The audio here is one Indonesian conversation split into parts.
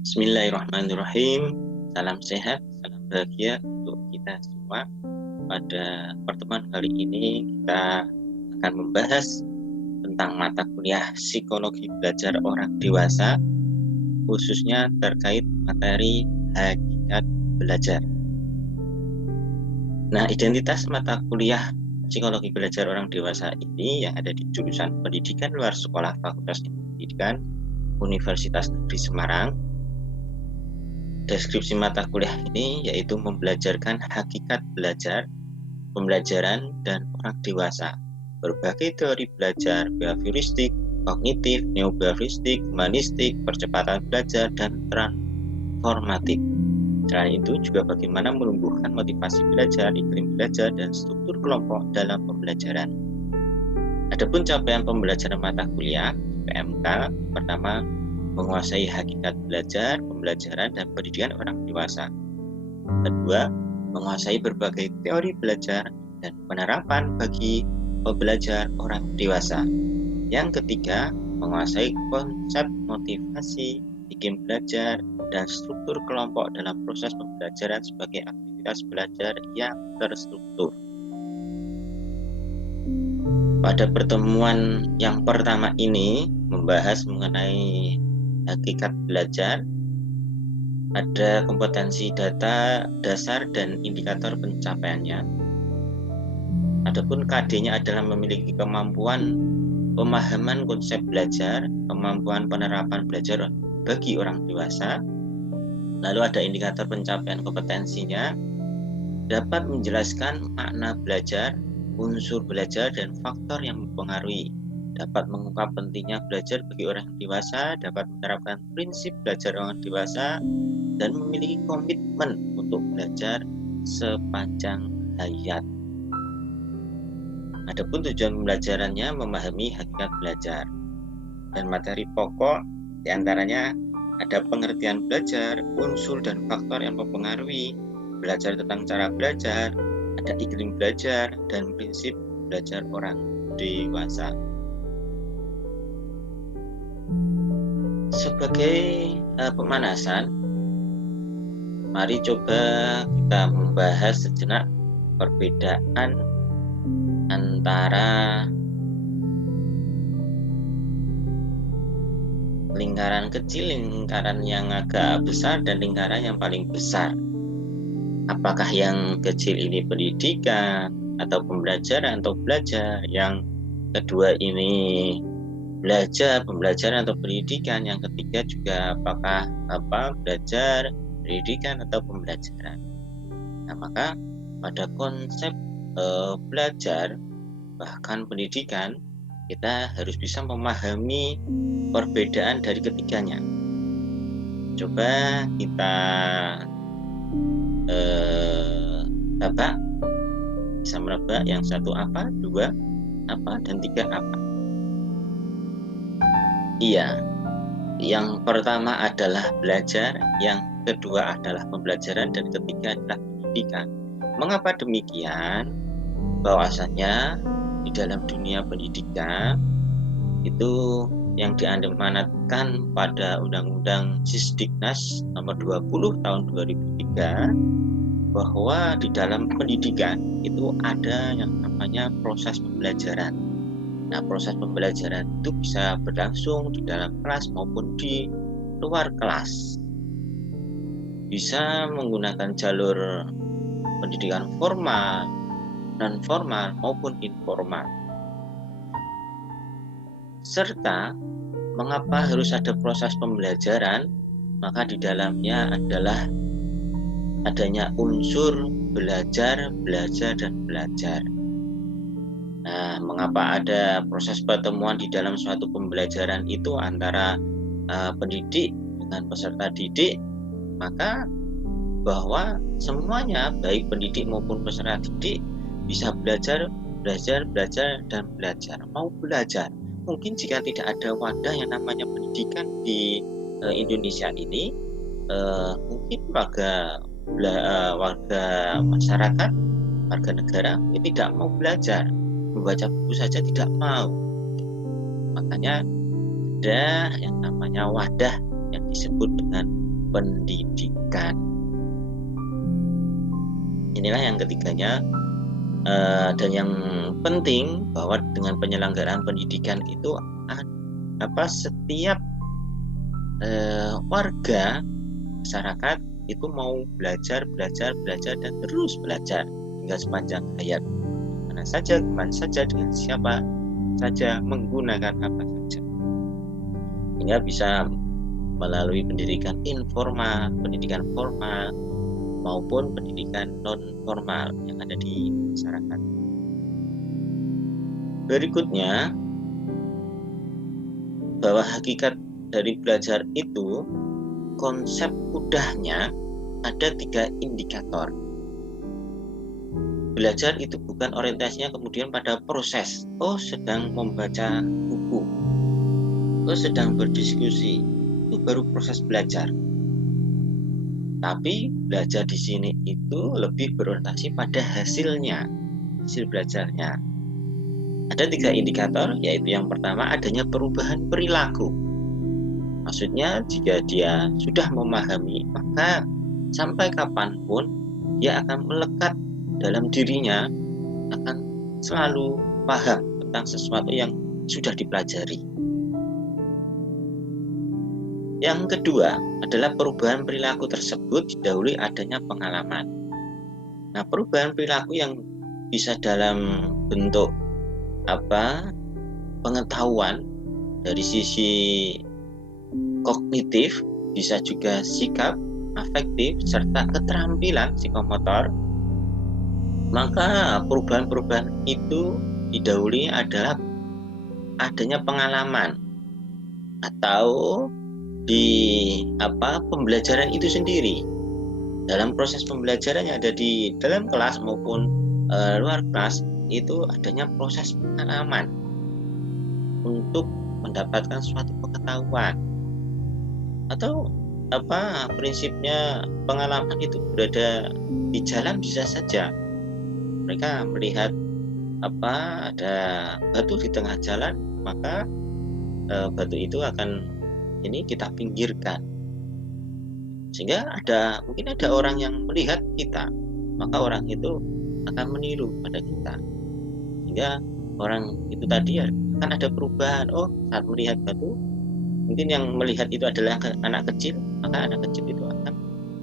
Bismillahirrahmanirrahim. Salam sehat, salam bahagia untuk kita semua. Pada pertemuan kali ini kita akan membahas tentang mata kuliah psikologi belajar orang dewasa, khususnya terkait materi hakikat belajar. Nah, identitas mata kuliah psikologi belajar orang dewasa ini yang ada di jurusan pendidikan luar sekolah Fakultas Pendidikan Universitas Negeri Semarang. Deskripsi mata kuliah ini yaitu membelajarkan hakikat belajar, pembelajaran, dan orang dewasa. Berbagai teori belajar, behavioristik, kognitif, neobehavioristik, humanistik, percepatan belajar, dan transformatif. Selain itu juga bagaimana menumbuhkan motivasi belajar, iklim belajar, dan struktur kelompok dalam pembelajaran. Adapun capaian pembelajaran mata kuliah PMK, pertama, menguasai hakikat belajar, pembelajaran, dan pendidikan orang dewasa. Kedua, menguasai berbagai teori belajar dan penerapan bagi pembelajar orang dewasa. Yang ketiga, menguasai konsep motivasi, iklim belajar, dan struktur kelompok dalam proses pembelajaran sebagai aktivitas belajar yang terstruktur. Pada pertemuan yang pertama ini membahas mengenai hakikat belajar, ada kompetensi data dasar dan indikator pencapaiannya. Adapun KD-nya adalah memiliki kemampuan pemahaman konsep belajar, kemampuan penerapan belajar bagi orang dewasa. Lalu ada indikator pencapaian kompetensinya, dapat menjelaskan makna belajar, unsur belajar, dan faktor yang mempengaruhi. Dapat mengungkap pentingnya belajar bagi orang dewasa, dapat menerapkan prinsip belajar orang dewasa, dan memiliki komitmen untuk belajar sepanjang hayat. Adapun tujuan pembelajarannya memahami hakikat belajar. Dan materi pokok diantaranya ada pengertian belajar, unsur dan faktor yang mempengaruhi, belajar tentang cara belajar, ada iklim belajar, dan prinsip belajar orang dewasa. Sebagai pemanasan, mari coba kita membahas sejenak perbedaan antara lingkaran kecil, lingkaran yang agak besar, dan lingkaran yang paling besar. Apakah yang kecil ini pendidikan atau pembelajaran atau belajar, yang kedua ini belajar, pembelajaran atau pendidikan, yang ketiga juga apakah belajar, pendidikan atau pembelajaran. Nah, maka pada konsep belajar bahkan pendidikan, kita harus bisa memahami perbedaan dari ketiganya. Coba kita babak, bisa menebak yang satu apa, dua apa, dan tiga apa. Iya, yang pertama adalah belajar, yang kedua adalah pembelajaran, dan ketiga adalah pendidikan. Mengapa demikian? Bahwasanya di dalam dunia pendidikan itu yang diamanatkan pada Undang-Undang Sisdiknas nomor 20 tahun 2003, bahwa di dalam pendidikan itu ada yang namanya proses pembelajaran. Nah, proses pembelajaran itu bisa berlangsung di dalam kelas maupun di luar kelas. Bisa menggunakan jalur pendidikan formal, non formal maupun informal. Serta mengapa harus ada proses pembelajaran? Maka di dalamnya adalah adanya unsur belajar, dan belajar. Nah, mengapa ada proses pertemuan di dalam suatu pembelajaran itu antara pendidik dengan peserta didik? Maka bahwa semuanya, baik pendidik maupun peserta didik, bisa belajar, dan belajar. Mau belajar. Mungkin jika tidak ada wadah yang namanya pendidikan di Indonesia ini, mungkin warga masyarakat, warga negara ini tidak mau belajar, membaca buku saja tidak mau. Makanya ada yang namanya wadah yang disebut dengan pendidikan. Inilah yang ketiganya. Dan yang penting bahwa dengan penyelenggaraan pendidikan itu setiap warga masyarakat itu mau belajar dan terus belajar hingga sepanjang hayat, mana saja, kemana saja, dengan siapa saja, menggunakan apa saja, hingga bisa melalui pendidikan informal, pendidikan formal, maupun pendidikan non-formal yang ada di masyarakat. Berikutnya, bahwa hakikat dari belajar itu, konsep mudahnya ada 3 indikator. Belajar itu bukan orientasinya kemudian pada proses. Sedang membaca buku, sedang berdiskusi, itu baru proses belajar. Tapi belajar di sini itu lebih berorientasi pada hasilnya, hasil belajarnya. Ada 3 indikator, yaitu yang pertama adanya perubahan perilaku. Maksudnya jika dia sudah memahami, maka sampai kapanpun dia akan melekat dalam dirinya, akan selalu paham tentang sesuatu yang sudah dipelajari. Yang kedua adalah perubahan perilaku tersebut didahului adanya pengalaman. Nah, perubahan perilaku yang bisa dalam bentuk pengetahuan dari sisi kognitif, bisa juga sikap, afektif, serta keterampilan psikomotor. Maka perubahan-perubahan itu didahului adalah adanya pengalaman atau di pembelajaran itu sendiri. Dalam proses pembelajaran yang ada di dalam kelas maupun luar kelas, itu adanya proses pengalaman untuk mendapatkan suatu pengetahuan. Atau prinsipnya pengalaman itu berada di jalan bisa saja. Mereka melihat ada batu di tengah jalan, maka batu itu akan kita pinggirkan. Sehingga mungkin ada orang yang melihat kita, maka orang itu akan meniru pada kita. Sehingga orang itu tadi akan ada perubahan. Saat melihat batu, mungkin yang melihat itu adalah anak kecil, maka anak kecil itu akan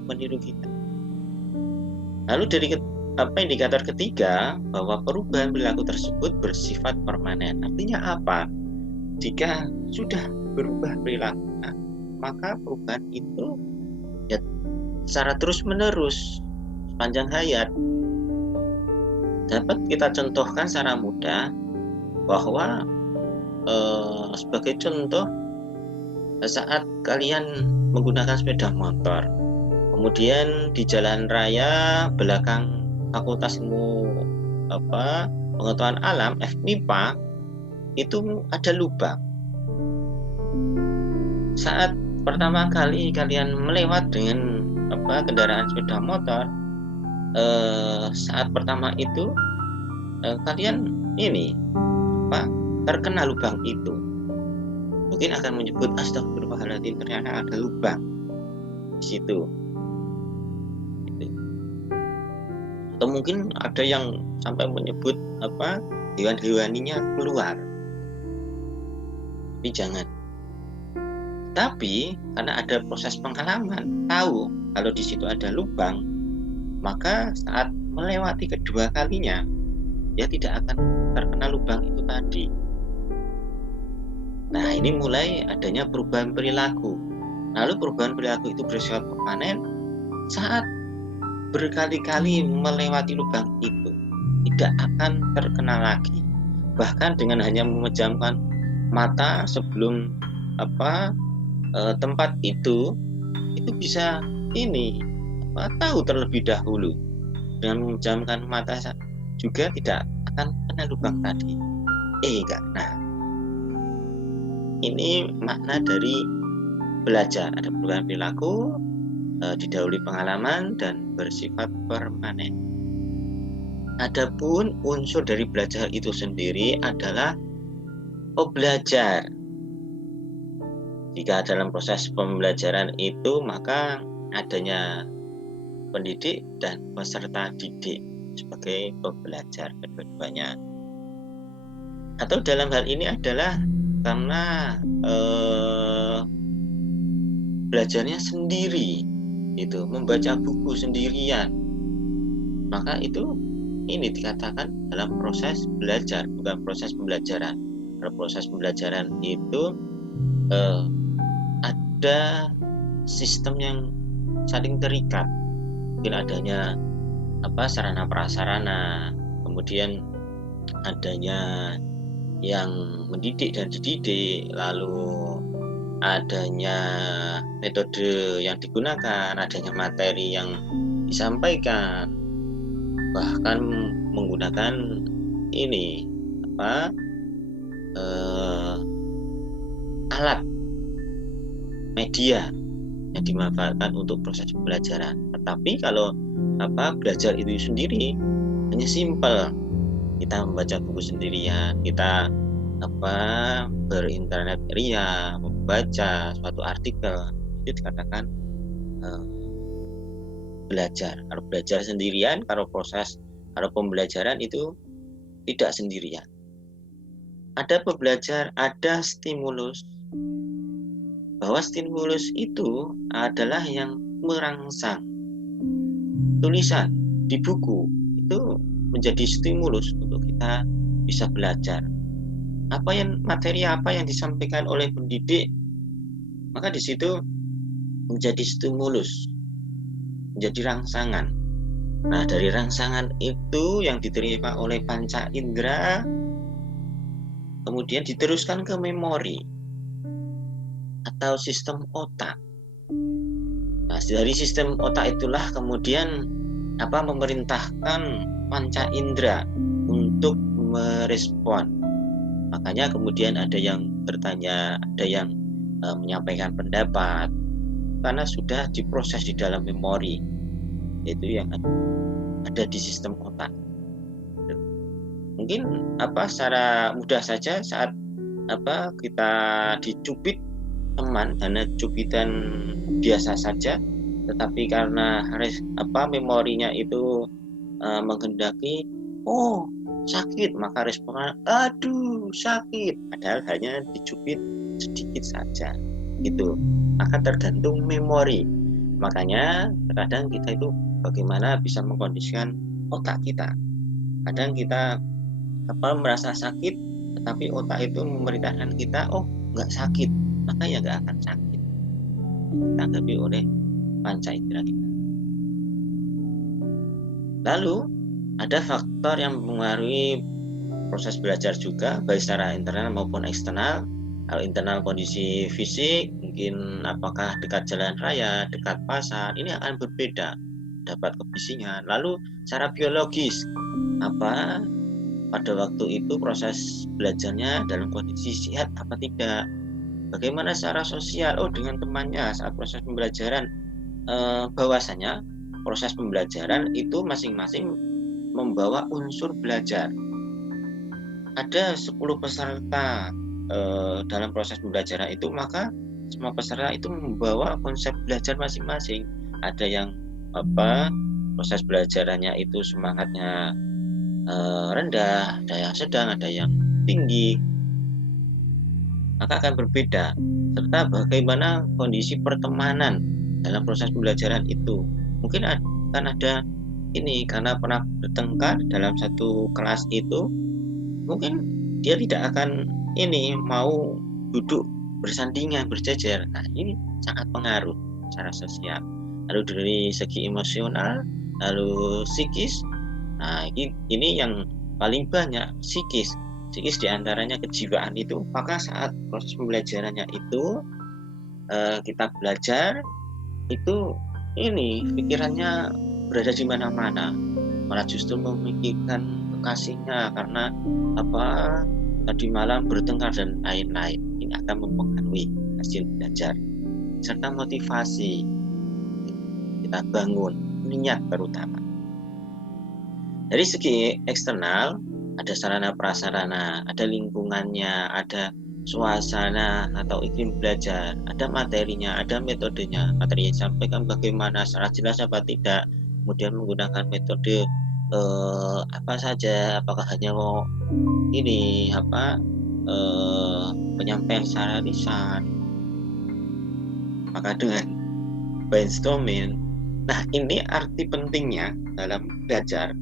meniru kita. Lalu dari indikator ketiga, bahwa perubahan perilaku tersebut bersifat permanen. Artinya apa? Jika sudah berubah perilakunya, maka perubahan itu secara terus-menerus sepanjang hayat. Dapat kita contohkan secara mudah bahwa sebagai contoh, saat kalian menggunakan sepeda motor, kemudian di jalan raya belakang Fakultas Ilmu Pengetahuan Alam FMIPA itu ada lubang. Saat pertama kali kalian melewat dengan kendaraan sepeda motor, saat pertama itu kalian terkena lubang itu, mungkin akan menyebut astagfirullahaladzim, ternyata ada lubang di situ. Atau mungkin ada yang sampai menyebut hewan-hewaninya keluar. Tapi jangan. Tapi karena ada proses pengalaman, tahu kalau di situ ada lubang, maka saat melewati kedua kalinya, dia tidak akan terkena lubang itu tadi. Nah, ini mulai adanya perubahan perilaku. Lalu perubahan perilaku itu bersifat permanen saat berkali-kali melewati lubang itu, tidak akan terkena lagi. Bahkan dengan hanya memejamkan mata sebelum tempat itu bisa tahu terlebih dahulu. Dengan memejamkan mata juga tidak akan kena lubang tadi. Nah, ini makna dari belajar. Ada perubahan perilaku, didahului pengalaman, dan bersifat permanen. Adapun unsur dari belajar itu sendiri adalah belajar. Jika dalam proses pembelajaran itu, maka adanya pendidik dan peserta didik sebagai pembelajar kedua-duanya. Atau dalam hal ini adalah karena belajarnya sendiri, itu membaca buku sendirian, maka itu ini dikatakan dalam proses belajar, bukan proses pembelajaran. Kalau proses pembelajaran itu ada sistem yang saling terikat, mungkin adanya sarana prasarana, kemudian adanya yang mendidik dan dididik, lalu adanya metode yang digunakan, adanya materi yang disampaikan, bahkan menggunakan ini alat media yang dimanfaatkan untuk proses pembelajaran. Tetapi kalau belajar itu sendiri hanya simpel, kita membaca buku sendirian, kita berinternet ria, membaca suatu artikel, itu dikatakan belajar. Kalau belajar sendirian, kalau pembelajaran itu tidak sendirian. Ada pembelajar, ada stimulus, bahwa stimulus itu adalah yang merangsang. Tulisan di buku itu menjadi stimulus untuk kita bisa belajar. Materi apa yang disampaikan oleh pendidik, maka di situ menjadi stimulus, menjadi rangsangan. Nah, dari rangsangan itu yang diterima oleh panca indera, kemudian diteruskan ke memori atau sistem otak. Nah, dari sistem otak itulah kemudian memerintahkan panca indera untuk merespon. Makanya kemudian ada yang bertanya, ada yang menyampaikan pendapat, karena sudah diproses di dalam memori, yaitu yang ada di sistem otak. Mungkin secara mudah saja saat kita dicubit teman, hanya cubitan biasa saja, tetapi karena memorinya itu menghendaki sakit, maka responnya aduh sakit, padahal hanya dicubit sedikit saja gitu. Maka tergantung memori. Makanya kadang kita itu bagaimana bisa mengkondisikan otak kita. Kadang kita merasa sakit, tetapi otak itu memerintahkan kita nggak sakit, maka ya nggak akan sakit, ditanggapi oleh panca indera kita. Lalu ada faktor yang mempengaruhi proses belajar juga, baik secara internal maupun eksternal. Kalau internal, kondisi fisik, mungkin apakah dekat jalan raya, dekat pasar, ini akan berbeda, dapat kebisingan. Lalu secara biologis, pada waktu itu proses belajarnya dalam kondisi sehat apa tidak. Bagaimana secara sosial, dengan temannya saat proses pembelajaran. Bahwasanya proses pembelajaran itu masing-masing membawa unsur belajar. Ada 10 peserta dalam proses pembelajaran itu, maka semua peserta itu membawa konsep belajar masing-masing. Ada yang proses belajarannya itu semangatnya rendah, ada yang sedang, ada yang tinggi, maka akan berbeda. Serta bagaimana kondisi pertemanan dalam proses pembelajaran itu. Mungkin akan ada karena pernah bertengkar dalam satu kelas itu, mungkin dia tidak akan mau duduk bersandingan, berjajar. Nah, ini sangat pengaruh secara sosial. Lalu dari segi emosional, lalu psikis. Nah, ini yang paling banyak psikis diantaranya kejiwaan itu. Maka saat proses pembelajarannya itu kita belajar itu pikirannya berada di mana-mana, malah justru memikirkan kekasihnya karena tadi malam bertengkar dan lain-lain. Ini akan mempengaruhi hasil belajar serta motivasi kita bangun, niat terutama. Dari segi eksternal, ada sarana prasarana, ada lingkungannya, ada suasana atau iklim belajar, ada materinya, ada metodenya. Materi yang disampaikan bagaimana, secara jelas apa tidak, kemudian menggunakan metode apa saja, apakah hanya ini penyampaian secara lisan, maka dengan brainstorming. Nah, ini arti pentingnya dalam belajar,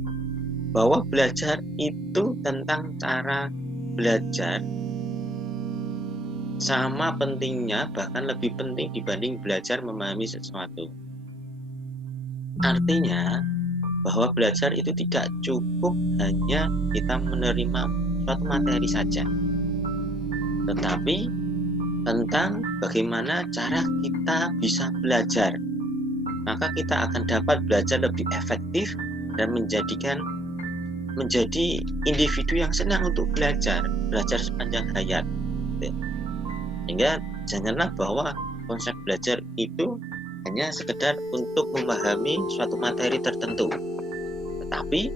bahwa belajar itu tentang cara belajar, sama pentingnya, bahkan lebih penting dibanding belajar memahami sesuatu. Artinya bahwa belajar itu tidak cukup hanya kita menerima suatu materi saja, tetapi tentang bagaimana cara kita bisa belajar. Maka kita akan dapat belajar lebih efektif dan menjadi individu yang senang untuk belajar sepanjang hayat. Sehingga janganlah bahwa konsep belajar itu hanya sekedar untuk memahami suatu materi tertentu, tetapi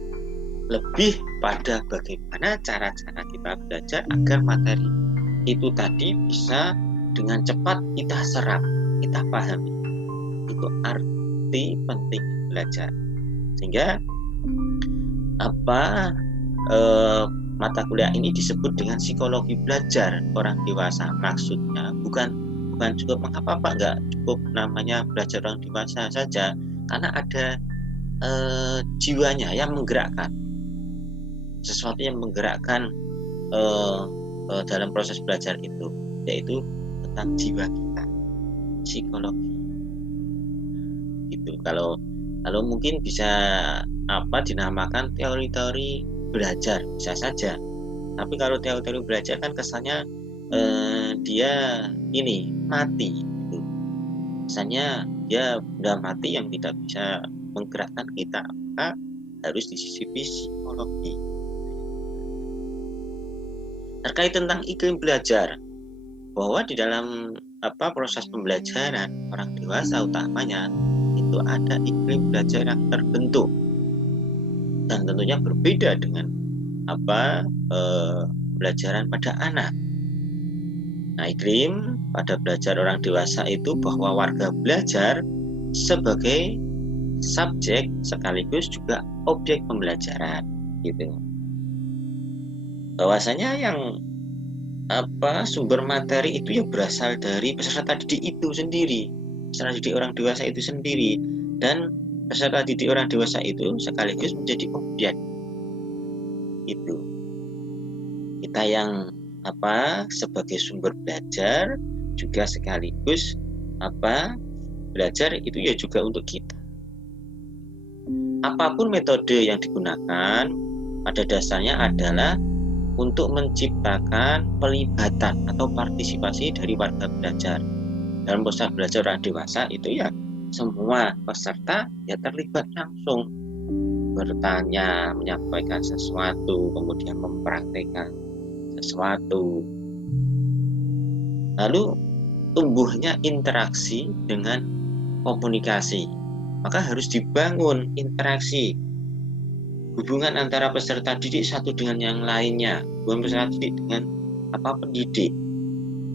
lebih pada bagaimana cara-cara kita belajar agar materi itu tadi bisa dengan cepat kita serap, kita pahami. Itu arti penting belajar. Sehingga mata kuliah ini disebut dengan psikologi belajar orang dewasa. Maksudnya bukan cukup mengapa enggak cukup namanya belajar orang dewasa saja, karena ada jiwanya yang menggerakkan, sesuatu yang menggerakkan dalam proses belajar itu, yaitu tentang jiwa kita, psikologi. Itu kalau mungkin bisa dinamakan teori-teori belajar, bisa saja. Tapi kalau teori-teori belajar kan kesannya dia ini mati gitu. Kesannya dia udah mati yang tidak bisa menggerakkan kita. Maka harus disisipi psikologi. Terkait tentang iklim belajar, bahwa di dalam proses pembelajaran orang dewasa utamanya itu ada iklim belajar yang terbentuk, dan tentunya berbeda dengan pembelajaran pada anak. Nah, iklim pada belajar orang dewasa itu bahwa warga belajar sebagai subjek sekaligus juga objek pembelajaran, gitu. Bahwasanya yang sumber materi itu ya berasal dari peserta didik itu sendiri, peserta didik orang dewasa itu sendiri, dan peserta didik orang dewasa itu sekaligus menjadi objek. Itu kita yang sebagai sumber belajar juga sekaligus belajar itu ya juga untuk kita. Apapun metode yang digunakan, pada dasarnya adalah untuk menciptakan pelibatan atau partisipasi dari warga belajar. Dalam proses belajar orang dewasa itu ya semua peserta ya terlibat langsung, bertanya, menyampaikan sesuatu, kemudian mempraktikkan sesuatu. Lalu tumbuhnya interaksi dengan komunikasi. Maka harus dibangun interaksi, hubungan antara peserta didik satu dengan yang lainnya, hubungan peserta didik dengan pendidik.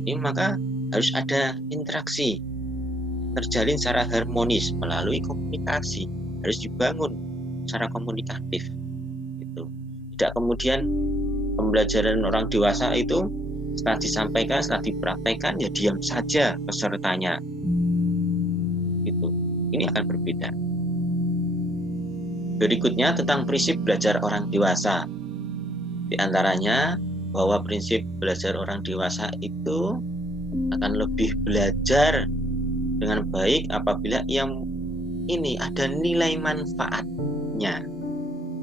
Ini maka harus ada interaksi, terjalin secara harmonis melalui komunikasi, harus dibangun secara komunikatif. Gitu. Tidak kemudian pembelajaran orang dewasa itu setelah disampaikan, setelah dipraktekkan ya diam saja pesertanya. Gitu. Ini akan berbeda. Berikutnya tentang prinsip belajar orang dewasa. Di antaranya bahwa prinsip belajar orang dewasa itu akan lebih belajar dengan baik apabila yang ini ada nilai manfaatnya.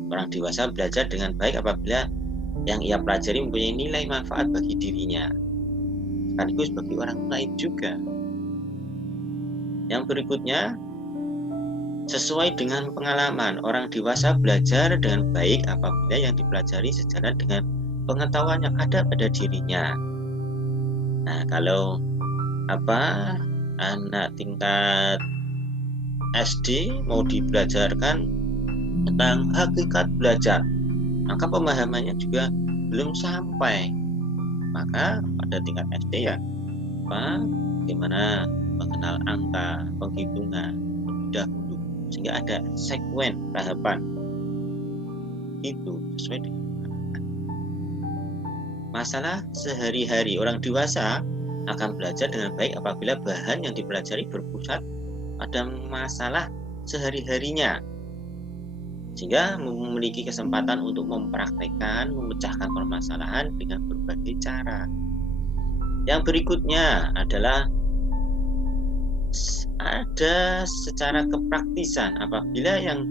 Orang dewasa belajar dengan baik apabila yang ia pelajari mempunyai nilai manfaat bagi dirinya, sekaligus bagi orang lain juga. Yang berikutnya, sesuai dengan pengalaman, orang dewasa belajar dengan baik apabila yang dipelajari sejalan dengan pengetahuan yang ada pada dirinya. Nah, kalau anak tingkat SD mau dibelajarkan tentang hakikat belajar, maka pemahamannya juga belum sampai. Maka pada tingkat SD ya, bagaimana mengenal angka, penghitungan lebih dahulu, sehingga ada sekuen tahapan itu sesuai dengan masalah sehari-hari. Orang dewasa akan belajar dengan baik apabila bahan yang dipelajari berpusat pada masalah sehari-harinya, sehingga memiliki kesempatan untuk mempraktekkan, memecahkan permasalahan dengan berbagai cara. Yang berikutnya adalah ada secara kepraktisan apabila yang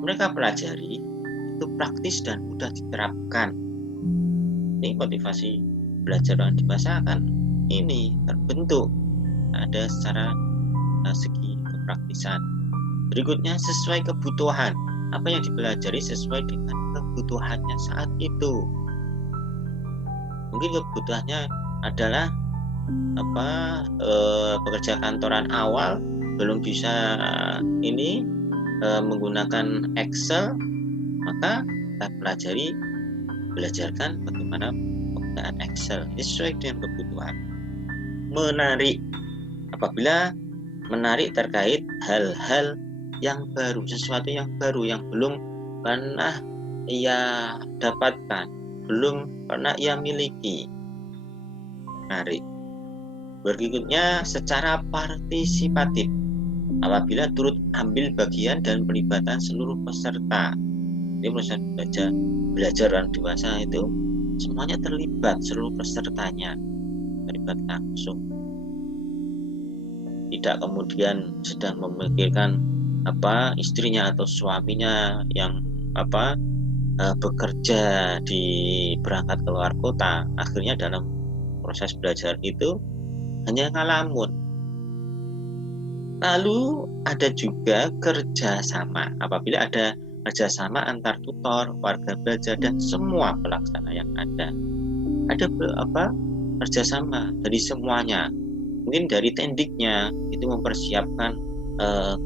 mereka pelajari itu praktis dan mudah diterapkan. Ini motivasi belajar orang dewasa akan ini terbentuk ada secara segi kepraktisan. Berikutnya sesuai kebutuhan, apa yang dipelajari sesuai dengan kebutuhannya saat itu. Mungkin kebutuhannya adalah pekerja kantoran awal belum bisa ini menggunakan Excel, maka kita pelajari, belajarkan bagaimana penggunaan Excel. Ini sesuai dengan kebutuhan. Menarik, apabila menarik terkait hal-hal yang baru, sesuatu yang baru yang belum pernah ia dapatkan, belum pernah ia miliki. Menarik. Berikutnya secara partisipatif, apabila turut ambil bagian dan pelibatan seluruh peserta. Jadi proses belajar orang dewasa itu semuanya terlibat, seluruh pesertanya terlibat langsung. Tidak kemudian sedang memikirkan istrinya atau suaminya yang bekerja di berangkat ke luar kota. Akhirnya dalam proses belajar itu hanya ngalamun. Lalu ada juga kerjasama. Apabila ada kerjasama antar tutor, warga belajar, dan semua pelaksana yang ada. Ada kerjasama dari semuanya. Mungkin dari tendiknya itu mempersiapkan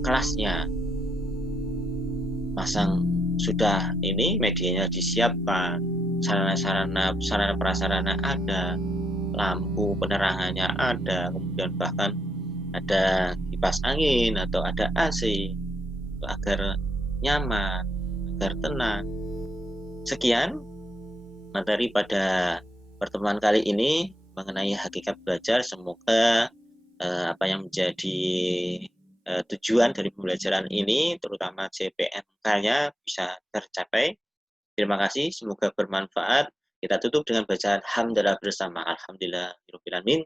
kelasnya. Pasang sudah ini medianya disiapkan, sarana prasarana ada, lampu penerangannya ada, kemudian bahkan ada kipas angin atau ada AC agar nyaman, agar tenang. Sekian materi pada pertemuan kali ini mengenai hakikat belajar. Semoga apa yang menjadi tujuan dari pembelajaran ini, terutama CPNK-nya, bisa tercapai. Terima kasih, semoga bermanfaat. Kita tutup dengan bacaan hamdalah bersama. Alhamdulillahirabbil alamin.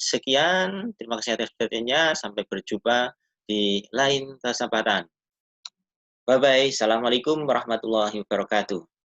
Sekian, terima kasih atas perhatiannya. Sampai berjumpa di lain kesempatan. Bye-bye. Assalamualaikum warahmatullahi wabarakatuh.